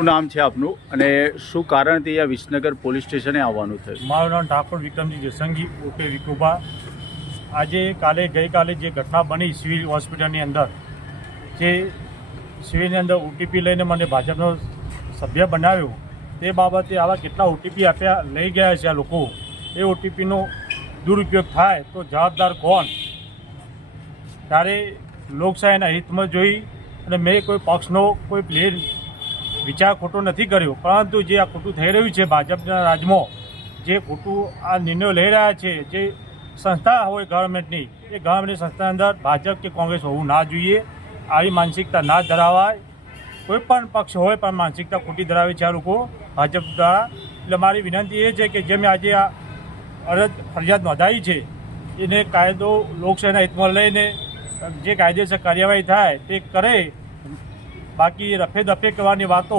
શું નામ છે આપનું અને શું કારણથી આ વિસનગર પોલીસ સ્ટેશને આવવાનું થયું? મારું નામ ઠાકોર વિક્રમજી જસંગી ઉર્ફે વિકુભા. ગઈકાલે જે ઘટના બની સિવિલ હોસ્પિટલની અંદર, જે સિવિલની અંદર ઓટીપી લઈને મને ભાજપનો સભ્ય બનાવ્યો, તે બાબતે આવા કેટલા ઓટીપી આપ્યા લઈ ગયા છે આ લોકો. એ ઓટીપીનો દુરુપયોગ થાય તો જવાબદાર કોણ? ત્યારે લોકશાહીના હિતમાં જોઈ અને મેં કોઈ પક્ષનો કોઈ પ્લેર વિચાર ખોટો નથી કર્યો, પરંતુ જે આ ખોટું થઈ રહ્યું છે ભાજપના રાજમાં, જે ખોટું આ નિર્ણયો લઈ રહ્યા છે, જે સંસ્થા હોય ગવર્મેન્ટની, એ ગવર્મેન્ટની સંસ્થાની અંદર ભાજપ કે કોંગ્રેસ હોવું ના જોઈએ. આવી માનસિકતા ના ધરાવાય. કોઈ પણ પક્ષ હોય પણ માનસિકતા ખોટી ધરાવે છે આ લોકો ભાજપ દ્વારા. એટલે મારી વિનંતી એ છે કે જે મેં આજે આ ફરિયાદ નોંધાવી છે એને કાયદો લોકશાહીના હિતમાં લઈને જે કાયદેસર કાર્યવાહી થાય તે કરે. બાકી રફે દફે કરવાની વાતો